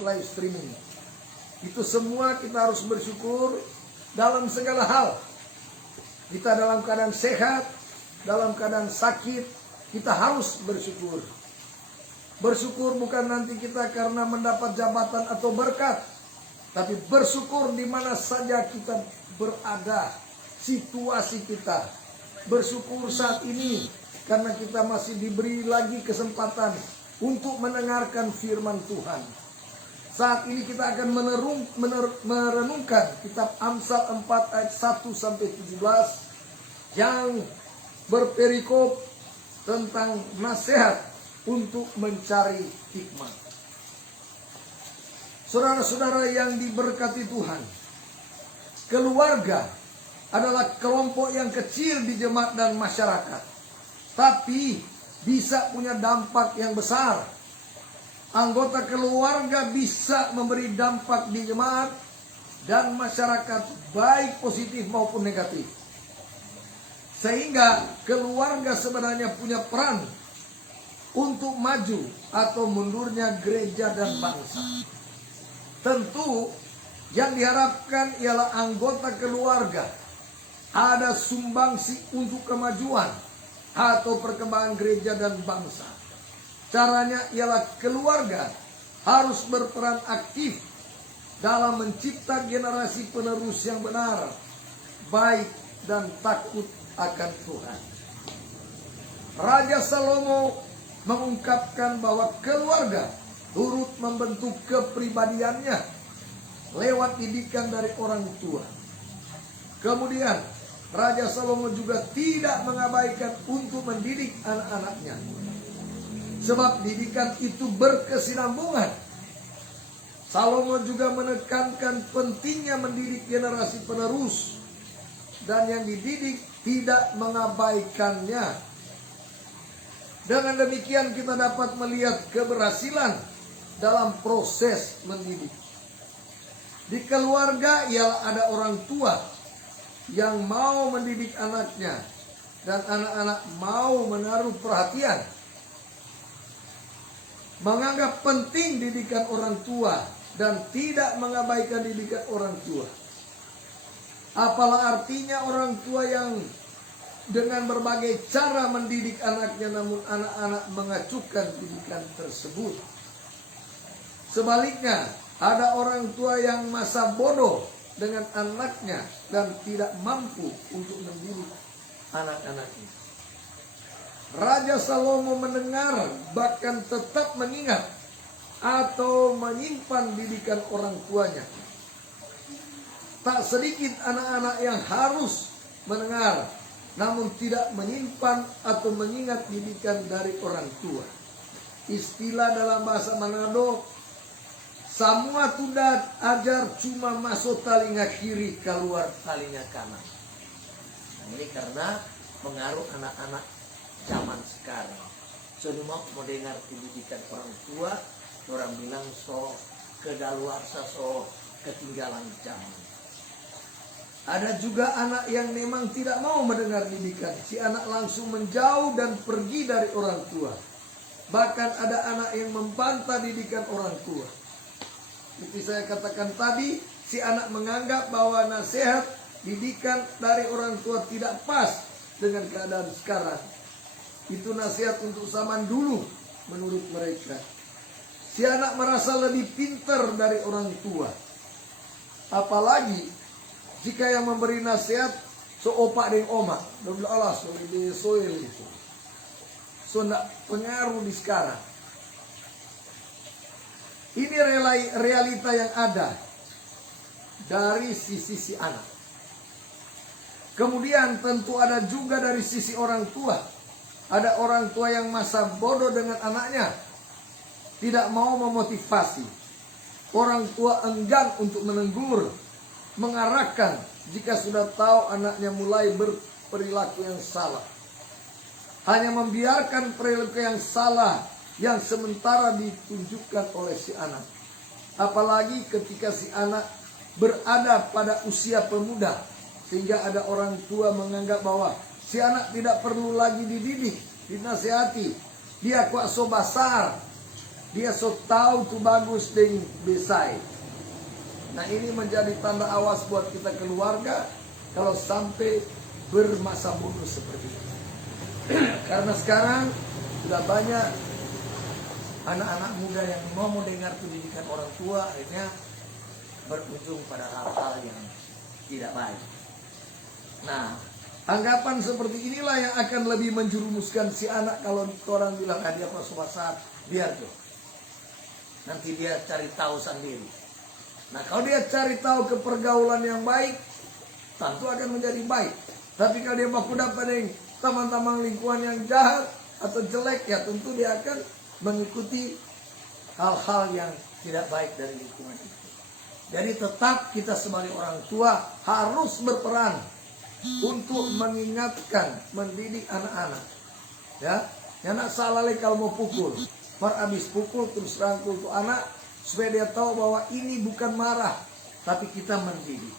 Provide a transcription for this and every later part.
live streaming. Itu semua kita harus bersyukur dalam segala hal. Kita dalam keadaan sehat, dalam keadaan sakit, kita harus bersyukur. Bersyukur bukan nanti kita karena mendapat jabatan atau berkat, tapi bersyukur di mana saja kita berada, situasi kita. Bersyukur saat ini karena kita masih diberi lagi kesempatan untuk mendengarkan firman Tuhan. Saat ini kita akan merenungkan kitab Amsal 4 ayat 1 sampai 17 yang berperikop tentang nasihat untuk mencari hikmah. Saudara-saudara yang diberkati Tuhan, keluarga adalah kelompok yang kecil di jemaat dan masyarakat, tapi bisa punya dampak yang besar. Anggota keluarga bisa memberi dampak di jemaat dan masyarakat, baik positif maupun negatif. Sehingga keluarga sebenarnya punya peran untuk maju atau mundurnya gereja dan bangsa. Tentu yang diharapkan ialah anggota keluarga ada sumbangsi untuk kemajuan atau perkembangan gereja dan bangsa. Caranya ialah keluarga harus berperan aktif dalam mencipta generasi penerus yang benar, baik dan takut akan Tuhan. Raja Salomo mengungkapkan bahwa keluarga turut membentuk kepribadiannya lewat didikan dari orang tua. Kemudian Raja Salomo juga tidak mengabaikan untuk mendidik anak-anaknya, sebab didikan itu berkesinambungan. Salomo juga menekankan pentingnya mendidik generasi penerus, dan yang dididik tidak mengabaikannya. Dengan demikian kita dapat melihat keberhasilan dalam proses mendidik. Di keluarga ialah ada orang tua yang mau mendidik anaknya, dan anak-anak mau menaruh perhatian, menganggap penting didikan orang tua dan tidak mengabaikan didikan orang tua. Apalah artinya orang tua yang dengan berbagai cara mendidik anaknya, namun anak-anak mengacuhkan didikan tersebut. Sebaliknya, ada orang tua yang masa bodoh dengan anaknya dan tidak mampu untuk mendidik anak-anaknya. Raja Salomo mendengar, bahkan tetap mengingat atau menyimpan didikan orang tuanya. Tak sedikit anak-anak yang harus mendengar, namun tidak menyimpan atau mengingat didikan dari orang tua. Istilah dalam bahasa Manado, semua tudat ajar cuma masuk telinga kiri, keluar telinga kanan. Nah, ini karena pengaruh anak-anak zaman sekarang. Semua mau dengar didikan orang tua, orang bilang so kedaluarsa, so ketinggalan zaman. Ada juga anak yang memang tidak mau mendengar didikan. Si anak langsung menjauh dan pergi dari orang tua. Bahkan ada anak yang membantah didikan orang tua. Seperti saya katakan tadi, si anak menganggap bahwa nasihat didikan dari orang tua tidak pas dengan keadaan sekarang. Itu nasihat untuk zaman dulu menurut mereka. Si anak merasa lebih pintar dari orang tua. Apalagi jika yang memberi nasihat so opak dengan oma, double alas, so di soil itu. So tidak pengaruh di sekarang. Ini realita yang ada dari sisi si anak. Kemudian tentu ada juga dari sisi orang tua. Ada orang tua yang masa bodoh dengan anaknya, tidak mau memotivasi. Orang tua enggan untuk menegur, mengarahkan jika sudah tahu anaknya mulai berperilaku yang salah. Hanya membiarkan perilaku yang salah yang sementara ditunjukkan oleh si anak. Apalagi ketika si anak berada pada usia pemuda, sehingga ada orang tua menganggap bahwa si anak tidak perlu lagi dididik, dinasihati. Dia kuat so basar. dia so tahu tu bagus deng besai. Nah ini menjadi tanda awas buat kita keluarga kalau sampai bermasa bodoh seperti itu. Karena sekarang sudah banyak anak-anak muda yang mau mendengar pendidikan orang tua, akhirnya berujung pada hal-hal yang tidak baik. Nah, anggapan seperti inilah yang akan lebih menjerumuskan si anak. Kalau orang bilang dia pas-pasan, biar tuh. Nanti dia cari tahu sendiri. Nah, kalau dia cari tahu ke pergaulan yang baik, tentu akan menjadi baik. Tapi kalau dia mau dapat teman-teman lingkungan yang jahat atau jelek, ya tentu dia akan mengikuti hal-hal yang tidak baik dari lingkungan itu. Jadi tetap kita sebagai orang tua harus berperan untuk mengingatkan, mendidik anak-anak. Ya, anak salah kalau mau pukul, habis pukul terus rangkul tuh anak supaya dia tahu bahwa ini bukan marah, tapi kita mendidik.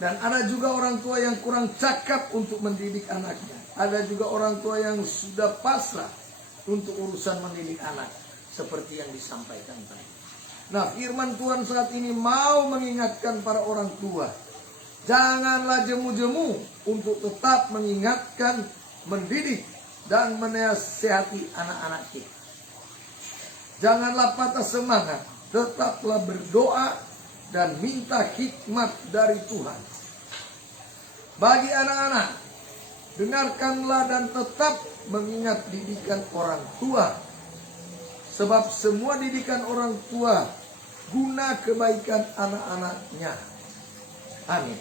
Dan ada juga orang tua yang kurang cakap untuk mendidik anaknya. Ada juga orang tua yang sudah pasrah untuk urusan mendidik anak, seperti yang disampaikan tadi. Nah, firman Tuhan saat ini mau mengingatkan para orang tua, janganlah jemu-jemu untuk tetap mengingatkan, mendidik, dan menasihati anak-anak kita. Janganlah patah semangat, tetaplah berdoa dan minta hikmat dari Tuhan. Bagi anak-anak, dengarkanlah dan tetap mengingat didikan orang tua. Sebab semua didikan orang tua guna kebaikan anak-anaknya. Amin.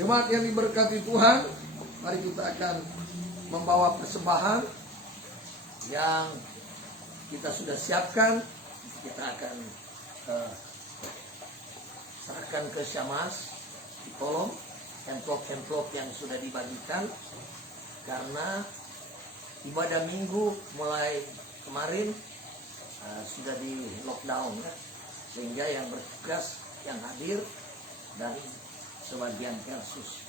Jemaat yang diberkati Tuhan, mari kita akan membawa persembahan yang kita sudah siapkan. Kita akan serahkan ke Syamas di kolom amplop-amplop yang sudah dibagikan, karena ibadah minggu mulai kemarin sudah di lockdown, ya. Sehingga yang bertugas yang hadir dari sebagian kursus,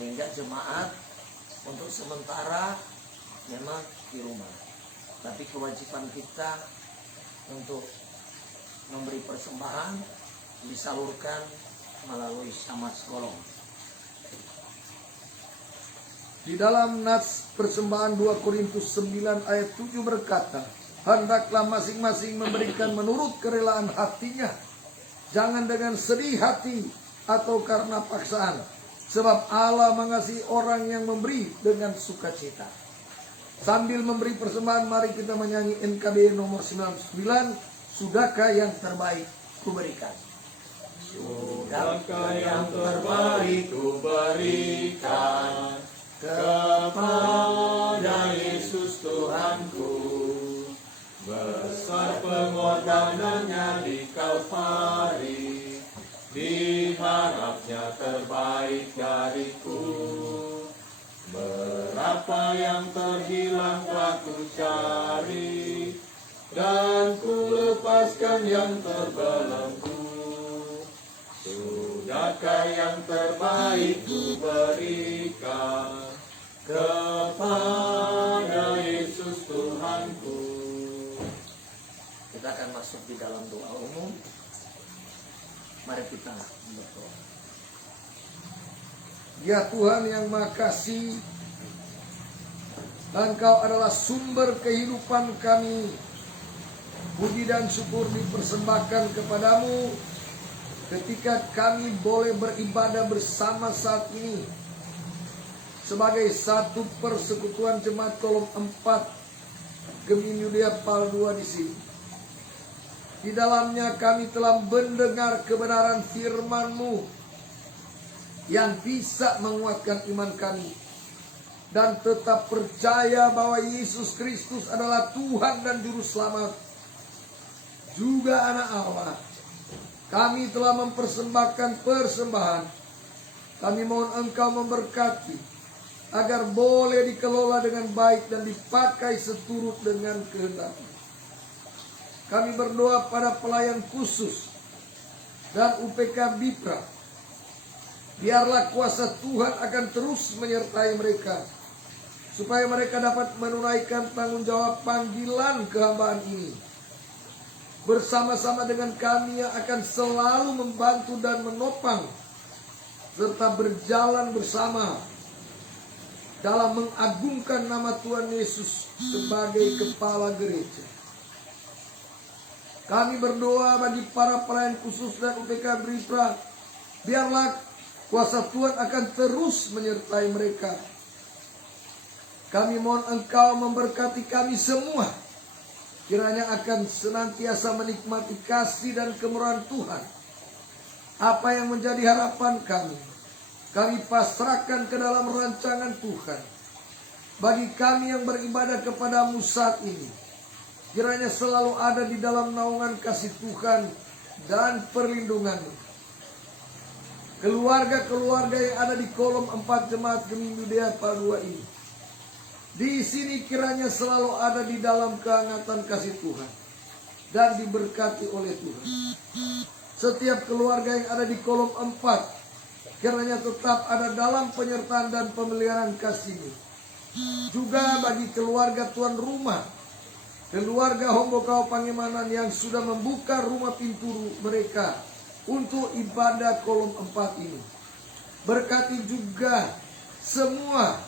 sehingga jemaat untuk sementara memang di rumah. Tapi kewajiban kita untuk memberi persembahan disalurkan melalui Syamas Kolom. Di dalam nats persembahan 2 Korintus 9 ayat 7 berkata, hendaklah masing-masing memberikan menurut kerelaan hatinya, jangan dengan sedih hati atau karena paksaan, sebab Allah mengasihi orang yang memberi dengan sukacita. Sambil memberi persembahan, mari kita menyanyi NKB nomor 99, Sudahkah yang terbaik kuberikan. Sudahkah yang terbaik kuberikan kepada Yesus Tuhanku. Besar pengorbanannya di Kalvari, diharapnya terbaik dariku. Berapa yang terhilang telah ku cari, dan ku lepaskan yang terbelenggu. Sudahkah yang terbaik ku berikan kepada Yesus Tuhanku. Kita akan masuk di dalam doa umum. Mari kita berdoa. Ya Tuhan yang Maha Kasih, Engkau adalah sumber kehidupan kami. Puji dan syukur dipersembahkan kepadamu ketika kami boleh beribadah bersama saat ini sebagai satu persekutuan jemaat Kolom 4 Gemini Yuda Pal 2 di sini. Di dalamnya kami telah mendengar kebenaran firman-Mu yang bisa menguatkan iman kami, dan tetap percaya bahwa Yesus Kristus adalah Tuhan dan Juru Selamat, juga Anak Allah. Kami telah mempersembahkan persembahan. Kami mohon Engkau memberkati agar boleh dikelola dengan baik dan dipakai seturut dengan kehendak-Mu. Kami berdoa pada pelayan khusus dan UPK Bipra. Biarlah kuasa Tuhan akan terus menyertai mereka. supaya mereka dapat menunaikan tanggung jawab panggilan kehambaan ini. Bersama-sama dengan kami yang akan selalu membantu dan menopang serta berjalan bersama dalam mengagungkan nama Tuhan Yesus sebagai kepala gereja. Kami berdoa bagi para pelayan khusus dan UPK Bripra, biarlah kuasa Tuhan akan terus menyertai mereka. Kami mohon Engkau memberkati kami semua, kiranya akan senantiasa menikmati kasih dan kemurahan Tuhan. Apa yang menjadi harapan kami pasrahkan ke dalam rancangan Tuhan. Bagi kami yang beribadah kepadamu saat ini, kiranya selalu ada di dalam naungan kasih Tuhan dan perlindungan-Mu. Keluarga-keluarga yang ada di kolom 4 jemaat Gemini Dea Padua ini, di sini kiranya selalu ada di dalam kehangatan kasih Tuhan dan diberkati oleh Tuhan. Setiap keluarga yang ada di kolom 4, kiranya tetap ada dalam penyertaan dan pemeliharaan kasih-Mu. Juga bagi keluarga tuan rumah, keluarga Hombokau Pangemanan yang sudah membuka rumah pintu mereka untuk ibadah kolom 4 ini. Berkati juga semua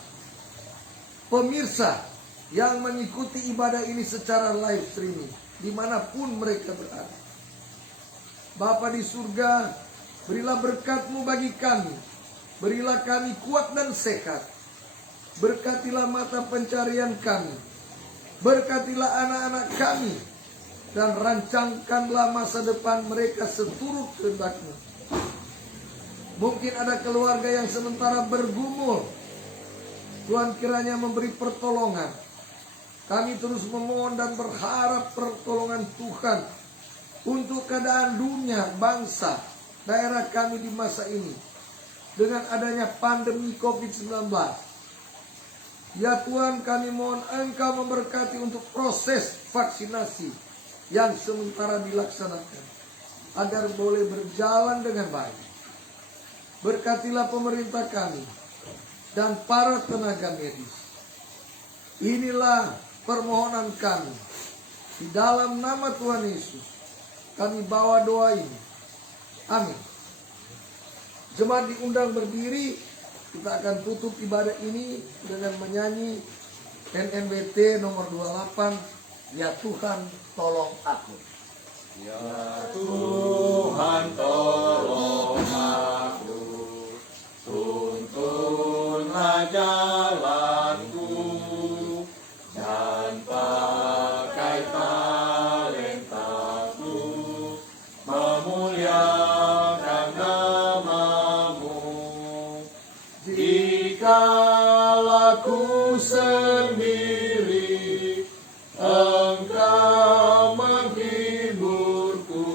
pemirsa yang mengikuti ibadah ini secara live streaming, dimanapun mereka berada. Bapa di surga, berilah berkat-Mu bagi kami. Berilah kami kuat dan sehat. Berkatilah mata pencarian kami. Berkatilah anak-anak kami. Dan rancangkanlah masa depan mereka seturut kehendak-Mu. Mungkin ada keluarga yang sementara bergumul. Tuhan kiranya memberi pertolongan. Kami terus memohon dan berharap pertolongan Tuhan untuk keadaan dunia, bangsa, daerah kami di masa ini. Dengan adanya pandemi COVID-19. Ya Tuhan, kami mohon Engkau memberkati untuk proses vaksinasi yang sementara dilaksanakan, agar boleh berjalan dengan baik. Berkatilah pemerintah kami dan para tenaga medis. Inilah permohonan kami. Di dalam nama Tuhan Yesus, kami bawa doa ini. Amin. Jemaat diundang berdiri. Kita akan tutup ibadah ini dengan menyanyi NNBT nomor 28, Ya Tuhan tolong aku. Ya Tuhan tolong aku, tuntunlah jalanku, dan pakai talentaku memuliakan nama-Mu. Jikalau aku sendiri, Engkau menghiburku.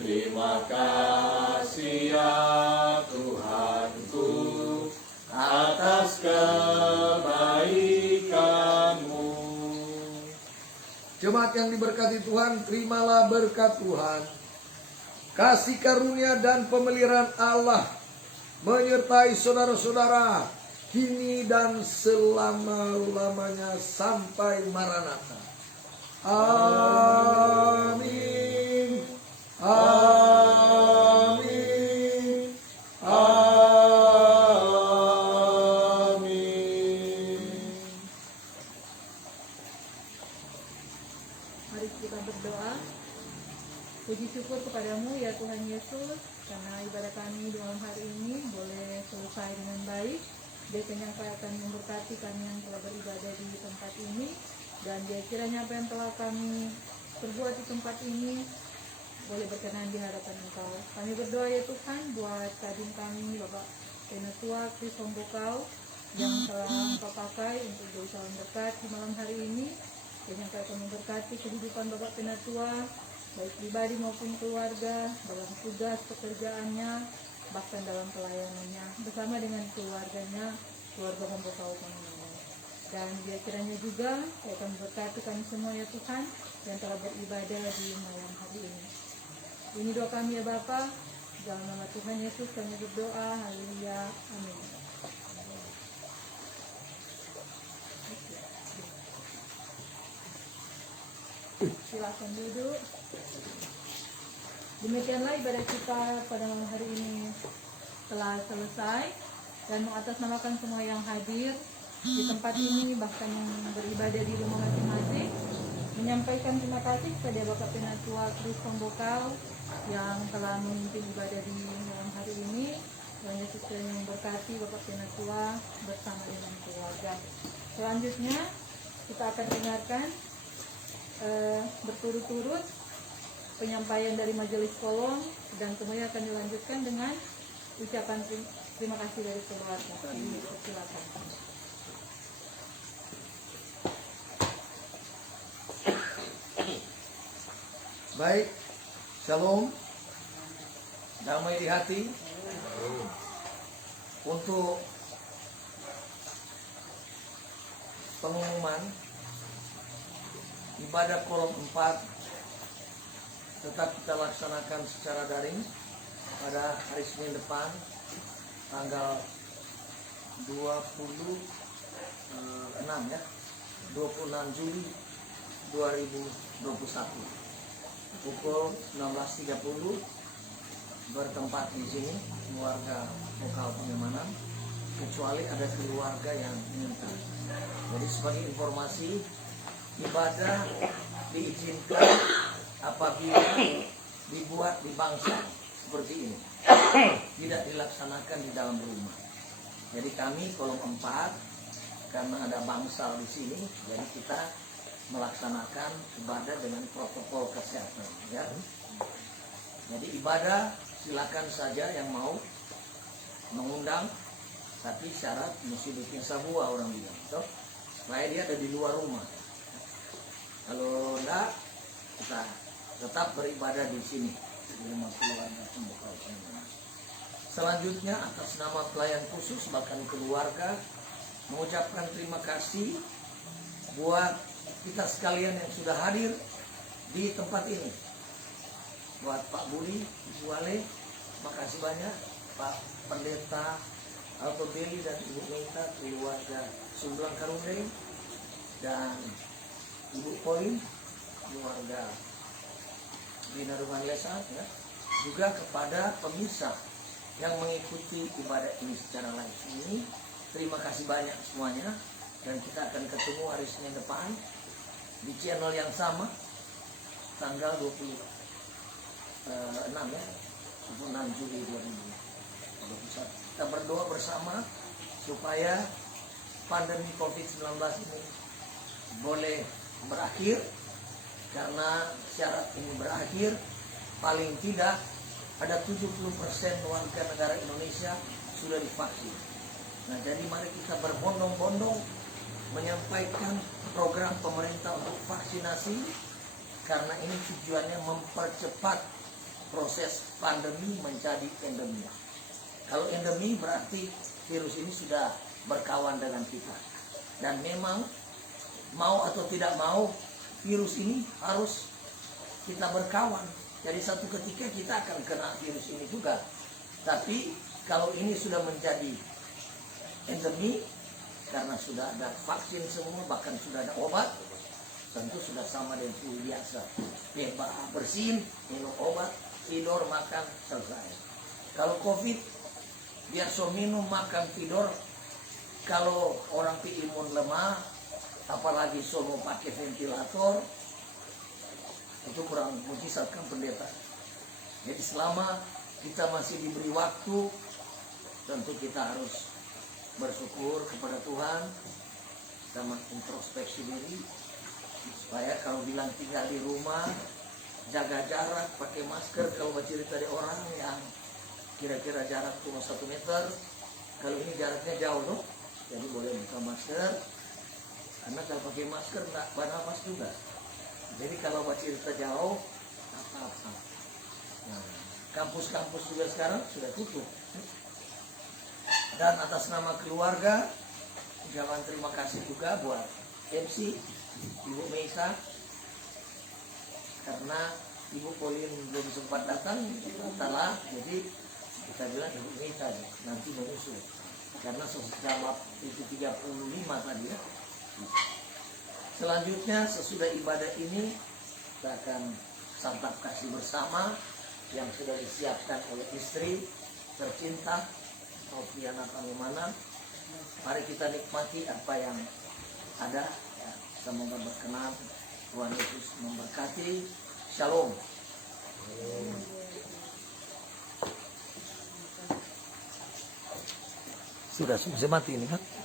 Terima kasih ya Tuhanku atas kebaikan-Mu. Jemaat yang diberkati Tuhan, terimalah berkat Tuhan. Kasih karunia dan pemeliharaan Allah menyertai saudara-saudara kini dan selama-lamanya sampai Maranatha. Amin. Amin. Amin. Mari kita berdoa. Puji syukur kepadamu ya Tuhan Yesus, karena ibadah kami di malam hari ini boleh selesai dengan baik. Dia kenyang akan memberkati kami yang telah beribadah di tempat ini, dan dia kiranya apa yang telah kami perbuat di tempat ini boleh berkenan di hadapan Engkau. Kami berdoa ya Tuhan buat kadin kami, Bapak Penatua Kris Hombokau, yang telah Engkau pakai untuk jadi salam berkat di malam hari ini. Yang akan memberkati kehidupan Bapak Penatua, baik pribadi maupun keluarga, dalam tugas pekerjaannya, bahkan dalam pelayanannya, bersama dengan keluarganya, keluarga Hombokau Pangemanan. Dan dia kiranya juga akan memberkati kami semua ya Tuhan, yang telah beribadah di malam hari ini. Ini doa kami ya Bapa, dalam nama Tuhan Yesus kami berdoa, haleluya, amin. Silakan duduk. Demikianlah ibadah kita pada malam hari ini telah selesai, dan mengatasnamakan semua yang hadir di tempat ini, bahkan yang beribadah di rumah masing-masing, menyampaikan terima kasih kepada Bapak Penatua Kris Pembokau yang telah memimpin ibadah di malam hari ini. Tuhan Yesus kiranya memberkati Bapak Penatua bersama dengan keluarga. Selanjutnya kita akan dengarkan berturut-turut penyampaian dari Majelis Kolom, dan kemudian akan dilanjutkan dengan ucapan terima kasih dari keluarga. Silakan. Baik, shalom, damai di hati. Untuk pengumuman ibadah kolom 4 tetap kita laksanakan secara daring pada hari Senin depan, tanggal 26 Juli 2021 pukul 16.30 bertempat di sini keluarga lokal Pengemanan, kecuali ada keluarga yang minta. Jadi sebagai informasi, ibadah diizinkan apabila dibuat di bangsal seperti ini, tidak dilaksanakan di dalam rumah. Jadi kami kolom 4 karena ada bangsal di sini, jadi kita melaksanakan ibadah dengan protokol kesehatan, ya. Jadi ibadah silakan saja yang mau mengundang, tapi syarat mesti bikin sabua, orang bilang, toh, supaya dia ada di luar rumah. Kalau enggak, kita tetap beribadah di sini di rumah keluarga Pembokau. Selanjutnya atas nama pelayan khusus bahkan keluarga mengucapkan terima kasih buat kita sekalian yang sudah hadir di tempat ini. Buat Pak Budi, Ibu Ale, makasih banyak. Pak Pendeta Alto Beli dan Ibu Meta, keluarga Sumblang Karundeng, dan Ibu Polin, keluarga Bina Ruman Lesan, ya. Juga kepada pemirsa yang mengikuti ibadah ini secara live ini, terima kasih banyak semuanya, dan kita akan ketemu hari Senin depan di channel yang sama tanggal 26 ya, 26 Juli 2021. Kita berdoa bersama supaya pandemi COVID-19 ini boleh berakhir. Karena syarat ini berakhir, paling tidak ada 70% warga negara Indonesia sudah divaksin. Nah, jadi mari kita berbondong-bondong menyampaikan program pemerintah untuk vaksinasi, karena ini tujuannya mempercepat proses pandemi menjadi endemi. Kalau endemi berarti virus ini sudah berkawan dengan kita, dan memang mau atau tidak mau virus ini harus kita berkawan. Jadi satu ketika kita akan kena virus ini juga. Tapi kalau ini sudah menjadi endemi, karena sudah ada vaksin semua, bahkan sudah ada obat, tentu sudah sama dengan flu biasa. Bebas, bersin, minum obat, tidur, makan, selesai. Kalau COVID, biar so minum, makan, tidur. Kalau orang imun lemah, apalagi so mau pakai ventilator, itu kurang mujizat kan pendeta. Jadi selama kita masih diberi waktu, tentu kita harus bersyukur kepada Tuhan, kita introspeksi diri, supaya kalau bilang tinggal di rumah, jaga jarak, pakai masker. Kalau bercerita dari orang yang kira-kira jarak cuma 1 meter, kalau ini jaraknya jauh loh, jadi boleh buka masker. Karena kalau pakai masker nggak bernafas juga. Jadi kalau bercerita jauh, apa-apa. Nah, kampus-kampus juga sekarang sudah tutup. Dan atas nama keluarga, ucapan terima kasih juga buat MC, Ibu Meta, karena Ibu Polin belum sempat datang, salah, jadi kita bilang Ibu Meta nanti menyusul. Karena sejawab itu 35 tadi ya. Selanjutnya sesudah ibadah ini kita akan santap kasih bersama yang sudah disiapkan oleh istri tercinta Noviana Tanggumana. Mari kita nikmati apa yang ada. Ya, semoga berkenan. Tuhan Yesus memberkati. Shalom. Sudah selesai mati ini kan?